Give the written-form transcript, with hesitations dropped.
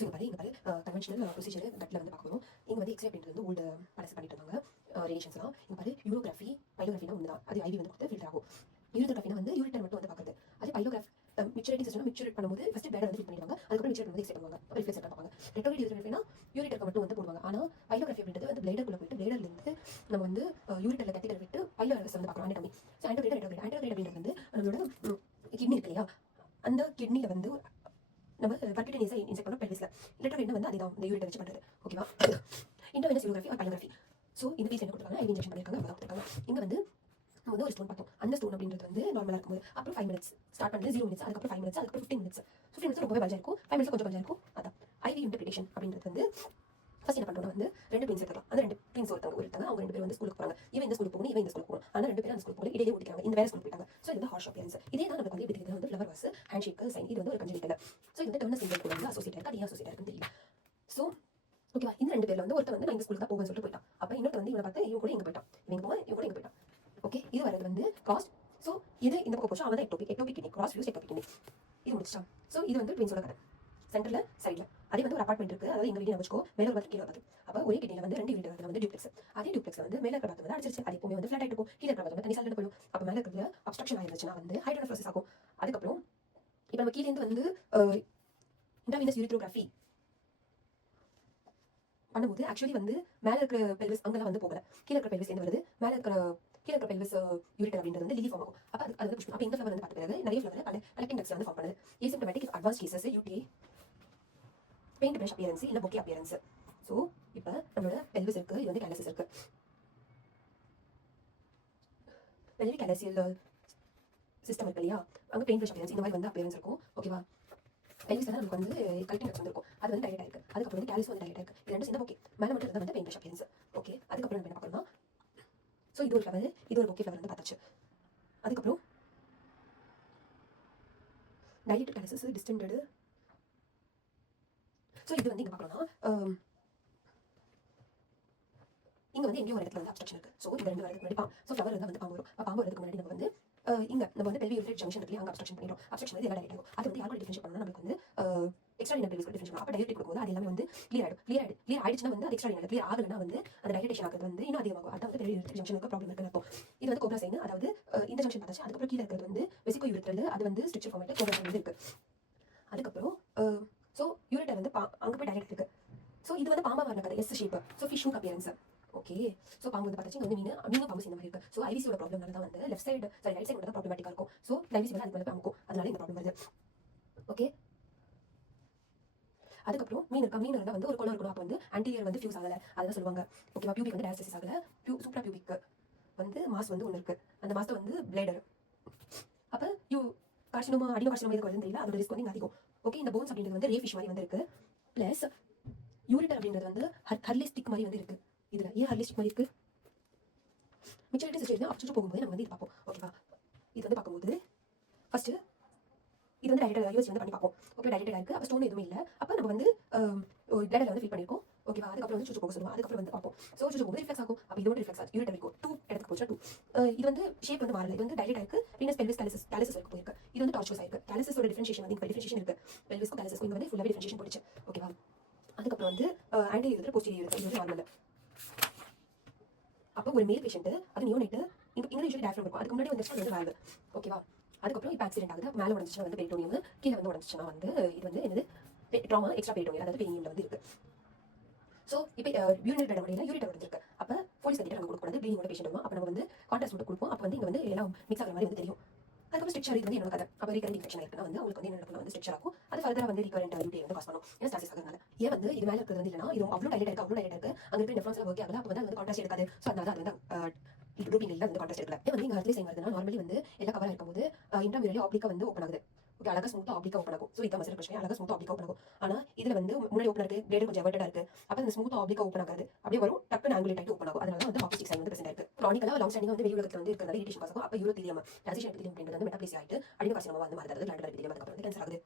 So இங்கே பாரு conventional procedure கட்டில் வந்து பார்க்கணும். இங்கே வந்து எக்ஸ்ரே அப்படின்றது வந்து ஓல்டு பழசு பண்ணிட்டு இருந்தாங்க ரேடியேஷன்ஸ்லாம். இங்கே பாரு யூரோகிராஃபி பைலோகிராஃபினா ஒன்று தான். அது ஐவி வந்து கொடுத்து ஃபில்டர் ஆகும். யூரோகிராஃபினா வந்து யூரிட்டர் மட்டும் வந்து பார்க்குறது. அதே பைலோகிராஃப் மிச்சூரிட்டி சிஸ்டம் மிச்சூரேட் பண்ணும்போது ஃபஸ்ட் பிளேடர் வந்து ஃபில் பண்ணிடுவாங்க. அதுக்கப்புறம் மிச்சூரேட் வந்து எக்ஸ்ரே பண்ணுவாங்க. அப்புறம் ரிஃப்ளெக்ஸ் பார்ப்பாங்க. ரெட்ரோகிரேட் யூரோகிராஃபினா யூரிட்டருக்கு மட்டும் வந்து போடுவாங்க. ஆனால் பைலோகிராஃபி அப்படின்றது வந்து பிளேடருக்குள்ள போயிட்டு பிளேடர்லேருந்து நம்ம வந்து யூரிட்டரில் கத்திக்கிற விட்டு பைலோகிராஃபி வந்து பார்க்குறோம். அனாட்டமி. ஸோ ஆண்டோகிரேட் அப்படின்றது வந்து நம்மளோட கிட்னி இருக்கு இல்லையா, அந்த கிட்னியில் வந்து நம்ம பர்கியூட்டனியஸை இன்செக்ட் பண்ணோம் பெல்விஸில். ரெட்ரோகிரேட்னா வந்து அதுதான் இந்த யூரிட்டர் வச்சு பண்ணுறது. ஓகேவா? இன்டர்வெனஸ் யூரோகிராஃபி ஆர் பைலோகிராஃபி. ஸோ இந்த பீஸ் என்ன கொடுத்துருக்காங்க, ஐவி இன்ஜெக்ஷன் பண்ணியிருக்காங்க, அவ்வளோ கொடுத்துருக்காங்க. இங்கே வந்து நம்ம வந்து ஒரு ஸ்டோன் பார்த்தோம். அந்த ஸ்டோன் அப்படின்றது வந்து நார்மலாக இருக்கும்போது அப்புறம் 5 மினிட்ஸ் ஸ்டார்ட் பண்ணி 0 மினிட்ஸ், அதுக்கப்புறம் 5 மினிட்ஸ், அதுக்கப்புறம் 15 மினிட்ஸ். 15 மினிட்ஸ் ரொம்பவே பல்ஜாக இருக்கும், 5 மினிட்ஸ் கொஞ்சம் பல்ஜாக இருக்கும். அதான் ஐவி இன்டர்பிரிட்டேஷன் அப்படின்றது வந்து ஃபர்ஸ்ட் என்ன பண்ணுறோம்னா வந்து 2 ட்வின்ஸ் இருக்கலாம். அந்த 2 ட்வின்ஸ் ஒருத்தங்க அவங்க 2 பேரும் வந்து ஸ்கூலுக்கு போகிறாங்க. இவன் இந்த ஸ்கூலுக்கு போகணும், இவன் இந்த ஸ்கூலுக்கு போகணும். ஆனால் 2 பேரும் அந்த ஸ்கூலுக்கு போகணும், இடையே ஓடிக்கிறாங்க. இந்த வேற ஸ்கூலுக்கு போயிட்டாங்க. ஸோ இது வந்து ஹார்ஷ் அப்பியரன்ஸ். இதே தான் நமக்கு வந்து எப்படி தெரியுது வந்து flower vase hand shake sign. இது வந்து ஒரு கன்ஜெனிட்டல். ஸோ இந்த டர்னர் சிம்பிள் கூட வந்து அசோசியேட் இருக்குது. அது ஏன் அசோசியேட் இருக்குன்னு தெரியல. ஸோ ஓகேவா, இந்த 2 பேர்ல வந்து ஒருத்தர் வந்து நான் இந்த ஸ்கூலுக்கு தான் போவேன்னு சொல்லிட்டு போயிட்டான். அப்போ இன்னொருத்தர் வந்து இவனை பார்த்து இவன் கூட எங்கே போயிட்டான், இவங்க போவேன் இவங்க கூட எங்கே போயிட்டான். ஓகே, இது வரது வந்து காஸ்ட். ஸோ இது இந்த பக்கம் போச்சு, அவன் தான் ectopic kidney cross fuse ectopic kidney. இது முடிச்சிட்டான். ஸோ இது வந்து ட்வின்ஸோட கதை. சென்டரில் சைடில் அதே வந்து ஒரு அப்பார்ட்மெண்ட் இருக்குது. அதாவது எங்கள் வீடு வச்சுக்கோ, மேலே ஒரு பார்த்து கீழே பார்த்து. அப்போ ஒரே கிட்னியில் வந்து 2 வீடு வந்து டியூப்ளெக்ஸ். அதே டியூப்ளெக்ஸ் வந்து மேலே இருக்கிற பார்த்து வந்து அடிச்சிருச்சு. அது எப்பவுமே வந்து ஃபிளாட் ஆகிட்டு இருக்கும். கீழே இருக்கிற பார்த்து தனி சாலில் போயிடும். அப்போ மேலே இருக்கிற அப்ஸ்ட்ரக்ஷன் ஆயிருந்துச்சுன்னா வந்து ஹைட்ரோனஃப்ரோசிஸ் ஆகும். அதுக்கப்புறம் இப்போ நம்ம கீழேருந்து வந்து இன்ட்ராவீனஸ் யூரித்ரோகிராஃபி பண்ணும்போது ஆக்சுவலி வந்து மேலே இருக்கிற பெல்விஸ் அங்கெல்லாம் வந்து போகல. கீழே இருக்கிற பெல்விஸ் என்ன வருது, கீழே இருக்கிற பெல்விஸ் யூரிட்டர் அப்படின்றது வந்து லிலி ஃபார்ம் ஆகும். அப்போ அது வந்து புஷ். அப்போ இந்த ஃப்ளவர் வந்து பார்த்த பிறகு நிறைய ஃப்ளவர் கலெக்டிங் டக்ஸ் வந்து ஃபார்ம் பண்ணுது. ஏசிம்டமேட்டிக் அட்வான்ஸ் கேசஸ் யூடி பெயிண்ட் பிரஷ் அப்பியரன்ஸ் இல்லை பொக்கே அப்பியரன்ஸ். ஸோ இப்போ நம்மளோட பெல்விஸ் இருக்கு, இது வந்து கேலசிஸ் இருக்கு. பெல்விக் கேலசியல் சிஸ்டம் இருக்கு இல்லையா, அங்கே பெயிண்ட் பிரஷ் அப்பியரன்ஸ் இந்த மாதிரி வந்து அப்பியரன்ஸ் இருக்கும். ஓகேவா? பெல்விஸ் வந்து நமக்கு வந்து கலெக்டிங் டக்ஸ் வந்து இருக்கும். அது வந்து டைரக்டாக இருக்குது. அதுக்கப்புறம் வந்து கேலஸ் வந்து டைரக்டாக இருக்குது. இது ரெண்டும் சேர்ந்து ஓகே. மேலே மட்டும் இருந்தால் வந்து பெயிண்ட் பிரஷ் அப்பியரன்ஸ். ஓகே, அதுக்கப்புறம் நம்ம என்ன பார்க்கணும்னா, ஸோ இது ஒரு ஃப்ளவர், இது ஒரு பொக்கே ஃப்ளவர் வந்து பார்த்தாச்சு. அதுக்கப்புறம் டைலேட்டட் கேலசஸ் டிஸ்டெண்டட். ஸோ இது வந்து இங்கே பார்க்கணும்னா இங்கே வந்து எங்கேயும் ஒரு இடத்துல வந்து அப்ஸ்ட்ரக்ஷன் இருக்குது. ஸோ இந்த 2 வரதுக்கு முன்னாடி ஸோ ஃப்ளவர் இருந்தால் வந்து பாம்பு வரும். பாம்பு வரதுக்கு முன்னாடி நம்ம வந்து இங்கே நம்ம வந்து பெல்வி யூரிட் ஜங்ஷன் இருக்கு, அங்கே அப்ஸ்ட்ரக்ஷன் பண்ணிடும். அப்ஸ்ட்ரக்ஷன் வந்து எல்லாம் டைரக்ட் ஆகும். அது வந்து யாரோட டிஃபரன்ஷியேட் பண்ணால் நமக்கு வந்து எக்ஸ்ட்ரா டிஃபரன்ஷியேட் பண்ணலாம். அப்போ டைரக்ட் கொடுக்கும்போது அது எல்லாமே வந்து கிளியர் ஆயிடுச்சுன்னா வந்து அது எக்ஸ்ட்ரா கிளியர் ஆகலைன்னா வந்து அந்த டைரக்டேஷன் ஆகிறது வந்து இன்னும் அதிகமாகும். அதான் வந்து பெல்வி யூரிட் ஜங்ஷனுக்கு ப்ராப்ளம் இருக்குன்னு அர்த்தம். இது வந்து கோப்ரா சைன். அதாவது இந்த ஜங்ஷன் பார்த்தாச்சு. அதுக்கப்புறம் கீழே இருக்கிறது வந்து வெசிகோ யூரிட்ரல். அது வந்து ஸ்ட்ரக்சர் ஃபார்மேட் கோப்ரா சைன் இருக்கு. அதுக்கப்புறம் ஸோ யூரிட்டர் வந்து அங்கே போய் டைரக்ட் இருக்கு. ஸோ இது வந்து பாம்பா வரல கதை, எஸ் ஷேப். ஸோ ஃபிஷ்ஷும் அப்பியரன்ஸ். ஓகே, ஸோ பாம்பு வந்து பார்த்தாச்சு. இங்கே வந்து மீனும் பாம்பு சேர்ந்த மாதிரி இருக்குது. ஸோ ஐவிசியோட ப்ராப்ளம்னால தான் வந்து லெஃப்ட் சைடு ரைட் சைடு தான் ப்ராப்ளமேட்டிக்காக இருக்கும். ஸோ ஐவிசி வந்து அதுக்கு மேலே அமுக்கும், அதனால இந்த ப்ராப்ளம் வருது. ஓகே, அதுக்கப்புறம் மீன் இருந்தால் வந்து ஒரு குளம் இருக்கணும். அப்போ வந்து ஆன்டீரியர் வந்து ஃபியூஸ் ஆகலை, அதெல்லாம் சொல்லுவாங்க. ஓகேவா? பியூபிக் வந்து டயஸ்டசிஸ் ஆகலை. சூப்ரா பியூபிக் வந்து மாஸ் வந்து ஒன்று இருக்குது. அந்த மாஸ்ட்டை வந்து பிளேடர். அப்போ கார்சினோமா அடினோ கார்சினோமா இதுக்கு வருதுன்னு தெரியல, அதோட ரிஸ்க் வந்து அதிகம். ஓகே, இந்த போன்ஸ் அப்படின்றது வந்து ரே ஃபிஷ் மாதிரி வந்து இருக்குது. ப்ளஸ் யூரிட்டர் அப்படின்றது வந்து ஹர்லிஸ்டிக் மாதிரி வந்து இருக்குது. இதில் ஏன் ஹர்லிஸ்டிக் மாதிரி இருக்குது, மெச்சூரிட்டி சிச்சுவேஷன் அப்சர்வ் போகும்போது நம்ம வந்து இது பார்ப்போம். ஓகேவா? இது வந்து பார்க்கும்போது ஃபஸ்ட்டு இது வந்து டைரக்டாக யூஎஸ் வந்து பண்ணி பார்ப்போம். ஓகே, டைரக்டாக இருக்குது. அப்போ ஸ்டோன் எதுவுமே இல்லை. அப்போ நம்ம வந்து பிளேடரில் வந்து ஃபில் பண்ணியிருக்கோம். ஓகேவா? அதுக்கப்புறம் வந்து சூச்சு போக சொல்லுவோம். அதுக்கப்புறம் வந்து பார்ப்போம். ஸோ சூச்சு போகும்போது ரிஃப்ளெக்ஸ் ஆகும். அப்போ இது வந்து ரிஃப்ளெக்ஸ் ஆகும். யூரிட்டர் இருக்கும் 2 இடத்துக்கு போச்சு 2. இது வந்து ஷேப் வந்து மாறல. இது வந்து டைரக்டாக இருக்குது. வீனஸ் பெல்விஸ் கேலசஸ் வரைக்கும் போயிருக்கு. இது வந்து டார்ச்சுவஸ் ஆயிருக்கு. கேலசஸோட டிஃபரன்ஷியேஷன் வந்து இங்கே டிஃபரன்ஷியேஷன் இருக்குது. பெல்விஸ்க்கும் கேலசஸ்க்கும் இங்கே வந்து ஃபுல்லாகவே டிஃபரன்ஷியேஷன் போயிடுச்சு. ஓகேவா? அதுக்கப்புறம் வந்து ஆன்டி யூரிட்டர் போஸ்டீரியர் யூரிட்டர். இது வந்து நார்மல். அப்போ ஒரு மேல் பேஷண்ட் அது நியோனேட்டு இங்கே யூஸ்வலி டயஃப்ரம் இருக்கும். அதுக்கு முன்னாடி வந்து வேல்வு. ஓகேவா? அதுக்கப்புறம் இப்போ ஆக்சிடென்ட் ஆகுது. மேலே உடஞ்சிச்சுன்னா வந்து பெரிட்டோனியம், கீழே வந்து உடஞ்சிச்சுன்னா வந்து இது வந்து என்னது ட்ராமா எக்ஸ்ட்ரா பெரிட்டோனியம், அதாவது பெரினியம்ல வந்து இருக்குது. ஸோ இப்போ யூரினரி உடையில யூரிட்டர் உடஞ்சிருக்கு. அப்போ போலீஸ் கட்டிட்டு நம்ம கொடுக்கக்கூடாது. ப்ளீடிங்கோட பேஷண்ட் வரும். அப்போ நம்ம வந்து கான்ட்ராஸ்ட் மட்டும் கொடுப்போம். அப்போ வந்து இங்கே வந்து எல்லாம் மிக்ஸ் ஆகிற மாதிரி வந்து தெரியும். அதுக்கப்புறம் ஸ்ட்ரிக்சர் இது வந்து என்னோட கதை. அப்போ ரீகரண்ட் இன்ஃபெக்ஷன் இருக்குன்னா வந்து உங்களுக்கு வந்து என்ன வந்து ஸ்ட்ரிக்சர் ஆகும். அது ஃபர்தராக வந்து ரீகரண்ட் யூடி வந்து காஸ் பண்ணும். ஏன்னா ஸ்டாசிஸ் ஆகிறதுனால. ஏன் வந்து இது மேலே இருக்கிறது வந்து இல்லைனா இது அவ்வளோ டைரக்ட் இருக்குது. அங்கே இருக்கிற நெஃப்ரான்ஸ் ஒர்க் ஆகல. அப்போ வந்து அது கான்ட்ராஸ்ட் எடுக்காது. ஸோ அதனால அது வந்து குரூப்பிங் இல்லை வந்து கான்ட்ராஸ்ட் எடுக்கல. வந்து இங்கே ஹர்ட்லி சைன் வருதுன்னா நார்மலி வந்து எல்லாம் கவராக இருக்கும்போது இன்ட்ராமியூரலி ஆப்ளிக்கா வந்து ஓப்பன் ஆகுது. ஓகே, அழகாக ஸ்மூத்தாக ஆப்ளிக்கா ஓப்பன் ஆகும். ஸோ இதான் மசில் பிரச்சனை, அழகாக ஸ்மூத்தாக ஆப்ளிக்கா ஓப்பன் ஆகும். ஆனால் இதில் வந்து முன்னாடி ஓப்பன் இருக்குது, பிளேடு கொஞ்சம் எவர்ட்டடாக இருக்குது. அப்போ அந்த ஸ்மூத்தாக ஆப்ளிக்கா ஓப்பன் ஆகாது. அப்படியே வரும், டக்குன்னு ஆங்குலேட் ஆகிட்டு ஓப்பன் ஆகும். அதனால வந்து ஆப்டிக் சைன் வந்து பிரச்சனை இருக்குது. க்ரானிக்கலாக லாங் ஸ்டாண்டிங் வந்து வெளி உலகத்தில் வந்து இருக்கிறது இரிட்டேஷன் காசு ஆகும். அப்போ யூரோபீலியம் டிரான்சிஷன் எபிதிலியம் அப்படின்றது வந்து மெட்டாப்ளேசியா ஆகிட்டு அடினோ கார்சினோமா வந்து மாறுது. கிளாண்டுலர் எபிதிலியம் அதுக்கப்புறம் வந்து கேன்சர் ஆகுது.